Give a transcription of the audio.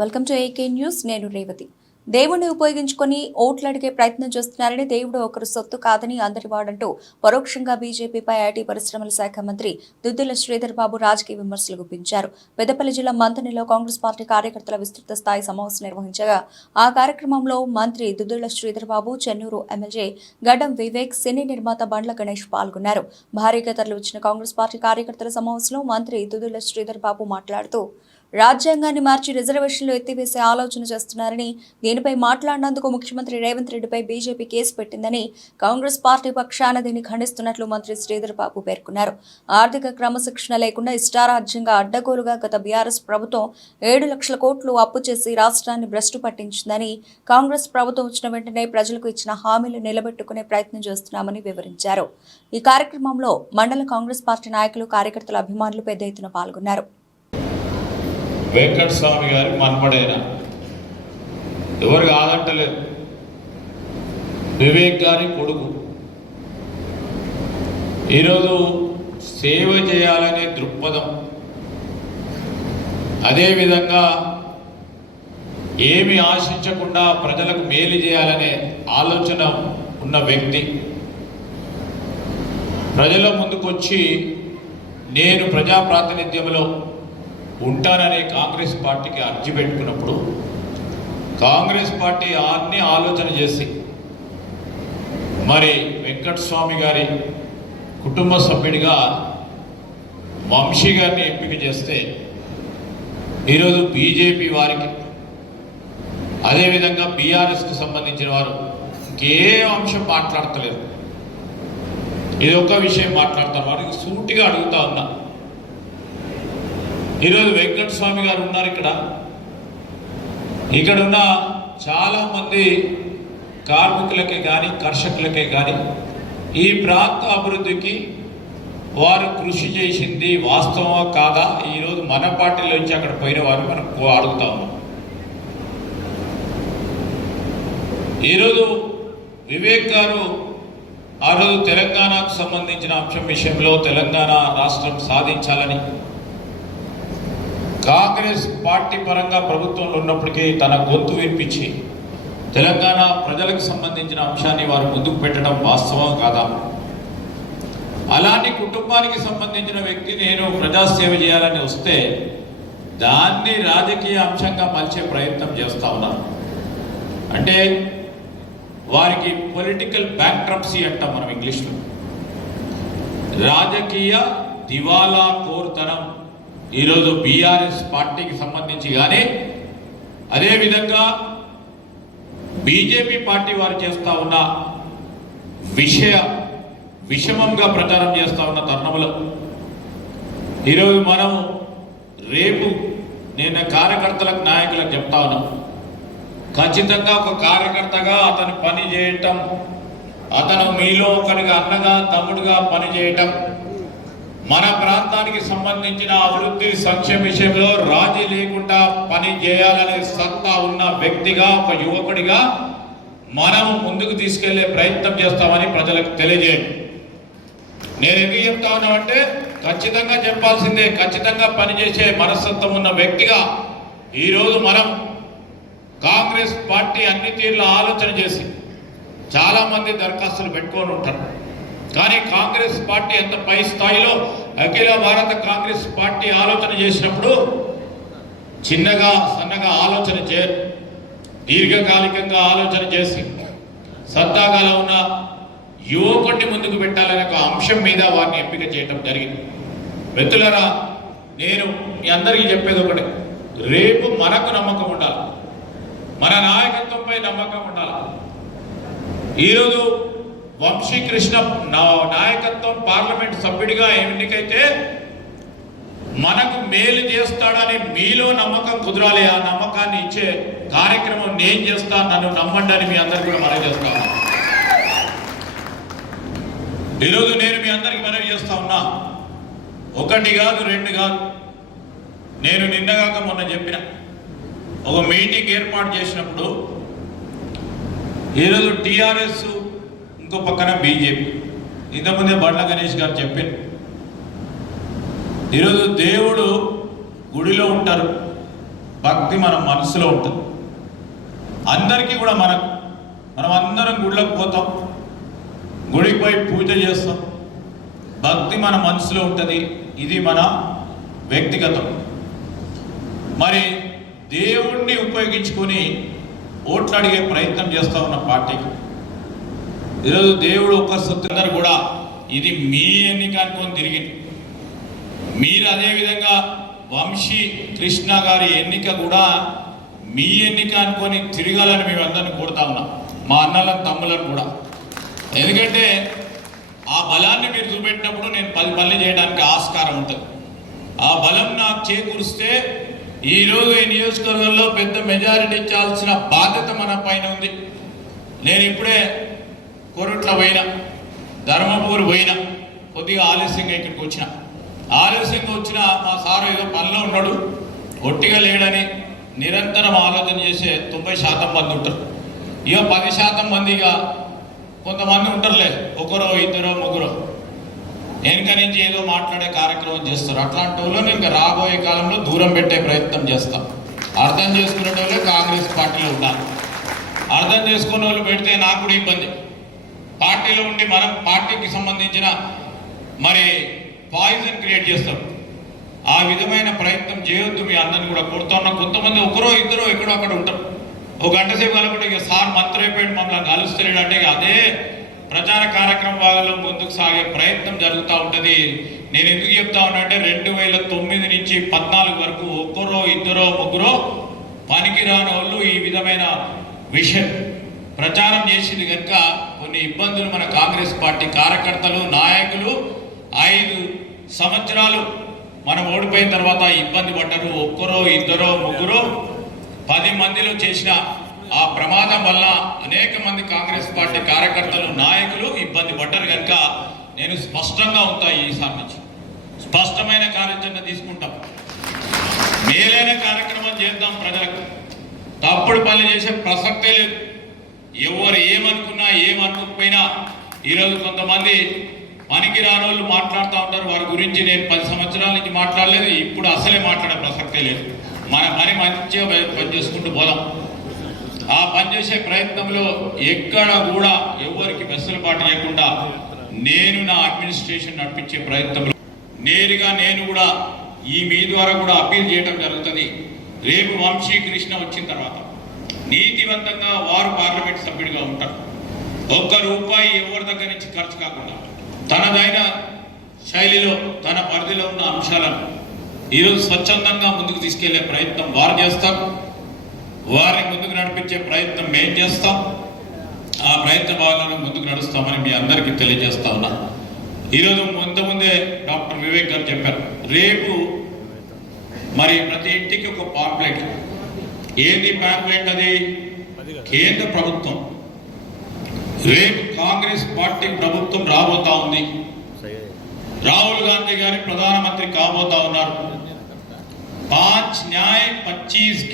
Welcome to AK news. నేను రేవతి. దేవుణ్ణి ఉపయోగించుకొని ఓట్లు అడిగే ప్రయత్నం చేస్తున్నారని, దేవుడు ఒకరు సొత్తు కాదని అందరి వాడంటూ పరోక్షంగా బీజేపీపై ఐటీ పరిశ్రమల శాఖ మంత్రి దుద్దిళ్ల శ్రీధర్ బాబు రాజకీయ విమర్శలు గుప్పించారు. పెద్దపల్లి జిల్లా మంతనిలో కాంగ్రెస్ పార్టీ కార్యకర్తల విస్తృత స్థాయి సమావేశం నిర్వహించగా ఆ కార్యక్రమంలో మంత్రి దుద్దిళ్ల శ్రీధర్ బాబు, చెన్నూరు ఎమ్మెల్యే గడ్డం వివేక్, సినీ నిర్మాత బండ్ల గణేష్ పాల్గొన్నారు. భారీగా తరలివచ్చిన కాంగ్రెస్ పార్టీ కార్యకర్తల సమావేశంలో మంత్రి దుద్దిళ్ల శ్రీధర్ బాబు మాట్లాడుతూ, రాజ్యాంగాన్ని మార్చి రిజర్వేషన్లు ఎత్తివేసే ఆలోచన చేస్తున్నారని, దీనిపై మాట్లాడినందుకు ముఖ్యమంత్రి రేవంత్ రెడ్డిపై బీజేపీ కేసు పెట్టిందని, కాంగ్రెస్ పార్టీ పక్షాన దీన్ని ఖండిస్తున్నట్లు మంత్రి శ్రీధర్ బాబు పేర్కొన్నారు. ఆర్థిక క్రమశిక్షణ లేకుండా ఇష్టారాజ్యంగా అడ్డగోలుగా గత బీఆర్ఎస్ ప్రభుత్వం 7 లక్షల కోట్లు అప్పు చేసి రాష్ట్రాన్ని భ్రష్టు పట్టించిందని, కాంగ్రెస్ ప్రభుత్వం వచ్చిన వెంటనే ప్రజలకు ఇచ్చిన హామీలు నిలబెట్టుకునే ప్రయత్నం చేస్తున్నామని వివరించారు. ఈ కార్యక్రమంలో మండల కాంగ్రెస్ పార్టీ నాయకులు, కార్యకర్తల అభిమానులు పెద్ద ఎత్తున పాల్గొన్నారు. వెంకటస్వామి గారి మనపడైన ఎవరు కాదంటలేదు, వివేక్ గారి కొడుకు. ఈరోజు సేవ చేయాలనే దృక్పథం, అదేవిధంగా ఏమి ఆశించకుండా ప్రజలకు మేలు చేయాలనే ఆలోచన ఉన్న వ్యక్తి ప్రజల ముందుకొచ్చి నేను ప్రజా ప్రాతినిధ్యంలో ఉంటాననే కాంగ్రెస్ పార్టీకి అర్జీ పెట్టుకున్నప్పుడు కాంగ్రెస్ పార్టీ అన్ని ఆలోచన చేసి మరి వెంకటస్వామి గారి కుటుంబ సభ్యుడిగా వంశీ గారిని ఎంపిక చేస్తే ఈరోజు బీజేపీ వారికి, అదేవిధంగా బీఆర్ఎస్కి సంబంధించిన వారు ఇంకే అంశం మాట్లాడతలేదు. ఇది ఒక విషయం మాట్లాడతారు. వారికి సూటిగా అడుగుతా ఉన్నా, ఈరోజు వెంకటస్వామి గారు ఉన్నారు ఇక్కడున్న చాలామంది కార్మికులకే కానీ కర్షకులకే కానీ ఈ ప్రాంత అభివృద్ధికి వారు కృషి చేసింది వాస్తవమా కాదా? ఈరోజు మన పార్టీలో నుంచి అక్కడ పోయిన వారు మనం అడుగుతా ఉన్నాం. ఈరోజు వివేక్ గారు ఆ రోజు తెలంగాణకు సంబంధించిన అంశం విషయంలో తెలంగాణ రాష్ట్రం సాధించాలని కాంగ్రెస్ పార్టీ పరంగా ప్రభుత్వంలో ఉన్నప్పటికీ తన గొంతు వినిపించి తెలంగాణ ప్రజలకు సంబంధించిన అంశాన్ని వారు ముందుకు పెట్టడం వాస్తవం కాదా? అలాంటి కుటుంబానికి సంబంధించిన వ్యక్తి నేను ప్రజాసేవ చేయాలని వస్తే దాన్ని రాజకీయ అంశంగా మలిచే ప్రయత్నం చేస్తా ఉన్నాను. అంటే వారికి పొలిటికల్ బ్యాంక్రప్సీ అంటాం మనం ఇంగ్లీష్లో. రాజకీయ దివాలా కోరుతనం ఈరోజు బీఆర్ఎస్ పార్టీకి సంబంధించి కానీ, అదేవిధంగా బీజేపీ పార్టీ వారు చేస్తూ ఉన్న విషమంగా ప్రచారం చేస్తూ ఉన్న తరుణంలో ఈరోజు మనం రేపు నేను కార్యకర్తలకు, నాయకులకు చెప్తా ఉన్నాం, ఖచ్చితంగా ఒక కార్యకర్తగా అతను పని చేయటం, అతను మీలో ఒకరిగా అన్నగా తమ్ముడుగా పనిచేయటం, మన ప్రాంతానికి సంబంధించిన అభివృద్ధి సంక్షేమ విషయంలో రాజీ లేకుండా పని చేయాలనే సత్తా ఉన్న వ్యక్తిగా, ఒక యువకుడిగా మనం ముందుకు తీసుకెళ్లే ప్రయత్నం చేస్తామని ప్రజలకు తెలియజేయండి. నేను ఎందుకు చెప్తా ఉన్నామంటే ఖచ్చితంగా చెప్పాల్సిందే, ఖచ్చితంగా పనిచేసే మనస్తత్వం ఉన్న వ్యక్తిగా ఈరోజు మనం కాంగ్రెస్ పార్టీ అన్ని తీర్ల ఆలోచన చేసి చాలామంది దరఖాస్తులు పెట్టుకొని ఉంటారు. కానీ కాంగ్రెస్ పార్టీ ఎంత పై స్థాయిలో అఖిల భారత కాంగ్రెస్ పార్టీ ఆలోచన చేసినప్పుడు చిన్నగా సన్నగా ఆలోచన చేయరు, దీర్ఘకాలికంగా ఆలోచన చేసి సత్తాగాలో ఉన్న యువకుడిని ముందుకు పెట్టాలనే ఒక అంశం మీద వారిని ఎంపిక చేయడం జరిగింది. మిత్రులారా, నేను మీ అందరికీ చెప్పేది ఒకటి, రేపు మనకు నమ్మకం ఉండాలి, మన నాయకత్వంపై నమ్మకం ఉండాలి. ఈరోజు వంశీకృష్ణ నాయకత్వం పార్లమెంట్ సభ్యుడిగా ఎన్నికైతే మనకు మేలు చేస్తాడని మీలో నమ్మకం కుదరాలి. ఆ నమ్మకాన్ని ఇచ్చే కార్యక్రమం నేను చేస్తా, నన్ను నమ్మండి అని మీ అందరికీ కూడా మనవి చేస్తాను. ఈరోజు నేను మీ అందరికీ మనవి చేస్తా ఉన్నా, 1 కాదు 2 కాదు. నేను నిన్నగాక మొన్న చెప్పిన ఒక మీటింగ్ ఏర్పాటు చేసినప్పుడు ఈరోజు టీఆర్ఎస్, ఇంకో పక్కన బీజేపీ, ఇంతకుముందే బండ్ల గణేష్ గారు చెప్పారు, ఈరోజు దేవుడు గుడిలో ఉంటారు, భక్తి మన మనసులో ఉంటుంది. అందరికీ కూడా మనం అందరం గుళ్ళకు పోతాం, గుడికి పోయి పూజ చేస్తాం, భక్తి మన మనసులో ఉంటుంది. ఇది మన వ్యక్తిగతం. మరి దేవుణ్ణి ఉపయోగించుకొని ఓట్లు అడిగే ప్రయత్నం చేస్తూ ఉన్న పార్టీకి ఈరోజు దేవుడు ఒక సొత్తు కూడా ఇది మీ ఎన్నిక అనుకొని తిరిగింది. మీరు అదేవిధంగా వంశీ కృష్ణ గారి ఎన్నిక కూడా మీ ఎన్నిక అనుకొని తిరగాలని మేము అందరినీ కోరుతా ఉన్నాం, మా అన్నలను తమ్ములను కూడా. ఎందుకంటే ఆ బలాన్ని మీరు చూపెట్టినప్పుడు నేను 10 పనులు చేయడానికి ఆస్కారం ఉంటుంది. ఆ బలం నాకు చేకూరిస్తే ఈరోజు ఈ నియోజకవర్గంలో పెద్ద మెజారిటీ ఇచ్చాల్సిన బాధ్యత మన పైన ఉంది. నేను ఇప్పుడే కొరట్ల పోయినా, ధర్మపూర్ పోయినా, కొద్దిగా ఆలస్యంగా ఇక్కడికి వచ్చిన. ఆలస్యంగా వచ్చిన మా సారు ఏదో పనిలో ఉన్నాడు, ఒట్టిగా లేడని నిరంతరం ఆలోచన చేసే 90% మంది ఉంటారు. ఇక 10% మంది ఇక కొంతమంది ఉంటారులే, ఒకరో ఇద్దరో ముగ్గురో వెనుక నుంచి ఏదో మాట్లాడే కార్యక్రమం చేస్తారు. అట్లాంటి వాళ్ళు ఇంకా రాబోయే కాలంలో దూరం పెట్టే ప్రయత్నం చేస్తాం. అర్థం చేసుకునే వాళ్ళే కాంగ్రెస్ పార్టీలో ఉన్నారు. అర్థం చేసుకునే వాళ్ళు పెడితే నాకు కూడా ఇబ్బంది. పార్టీలో ఉండి మనం పార్టీకి సంబంధించిన మరి పాయిజన్ క్రియేట్ చేస్తాం. ఆ విధమైన ప్రయత్నం చేయొద్దు. మీ అందరిని కూడా కోరుతున్నా. కొంతమంది ఒకరో ఇద్దరో ఎక్కడో అక్కడ ఉంటారు. ఒక గంట సేపు కలపడం ఇక సార్ మంత్రి అయిపోయాడు మమ్మల్ని కలుస్తలేడు అంటే అదే ప్రచార కార్యక్రమాలలో ముందుకు సాగే ప్రయత్నం జరుగుతూ ఉంటుంది. నేను ఎందుకు చెప్తా ఉన్నా అంటే 2009 నుంచి 14 వరకు ఒక్కరో ఇద్దరో ముగ్గురో పనికిరాని వాళ్ళు ఈ విధమైన విషయం ప్రచారం చేసింది కనుక కొన్ని ఇబ్బందులు మన కాంగ్రెస్ పార్టీ కార్యకర్తలు నాయకులు 5 సంవత్సరాలు మనం ఓడిపోయిన తర్వాత ఇబ్బంది పడ్డారు. ఒక్కరో ఇద్దరో ముగ్గురో 10 మందిలో చేసిన ఆ ప్రమాదం వల్ల అనేక మంది కాంగ్రెస్ పార్టీ కార్యకర్తలు నాయకులు ఇబ్బంది పడ్డారు కనుక నేను స్పష్టంగా ఉంటా. ఈసారి నుంచి స్పష్టమైన కార్యాచరణ తీసుకుంటాం. మేలైన కార్యక్రమం చేద్దాం. ప్రజలకు తప్పుడు పనులు చేసే ప్రసక్తే లేదు. ఎవరు ఏమనుకున్నా ఏమనుకోకపోయినా ఈరోజు కొంతమంది పనికి రానోళ్ళు మాట్లాడుతూ ఉంటారు. వారి గురించి నేను 10 సంవత్సరాల నుంచి మాట్లాడలేదు, ఇప్పుడు అసలే మాట్లాడే ప్రసక్తే లేదు. మన పని మంచిగా పనిచేసుకుంటూ పోదాం. ఆ పనిచేసే ప్రయత్నంలో ఎక్కడ కూడా ఎవరికి వెసులుబాటు చేయకుండా నేను నా అడ్మినిస్ట్రేషన్ నడిపించే ప్రయత్నంలో నేరుగా నేను కూడా మీ ద్వారా కూడా అప్పీల్ చేయడం జరుగుతుంది. రేపు వంశీ కృష్ణ వచ్చిన తర్వాత నీతివంతంగా వారు పార్లమెంట్ సభ్యుడిగా ఉంటారు. ₹1 ఎవరి దగ్గర నుంచి ఖర్చు కాకుండా తనదైన శైలిలో తన పరిధిలో ఉన్న అంశాలను ఈరోజు స్వచ్ఛందంగా ముందుకు తీసుకెళ్లే ప్రయత్నం వారు చేస్తారు. వారిని ముందుకు నడిపించే ప్రయత్నం మేము చేస్తాం. ఆ ప్రయత్న భాగంలో ముందుకు నడుస్తామని మీ అందరికీ తెలియజేస్తా ఉన్నా. ఈరోజు ముందే డాక్టర్ వివేక్ గారు చెప్పారు, రేపు మరి ప్రతి ఇంటికి ఒక పాంప్లెట్. ఏంది పాంప్లెట్? అది కేంద్ర ప్రభుత్వం రేపు కాంగ్రెస్ పార్టీ ప్రభుత్వం రాబోతా ఉంది. రాహుల్ గాంధీ గారి ప్రధానమంత్రి కాబోతా ఉన్నారు. 5 న్యాయ్ 25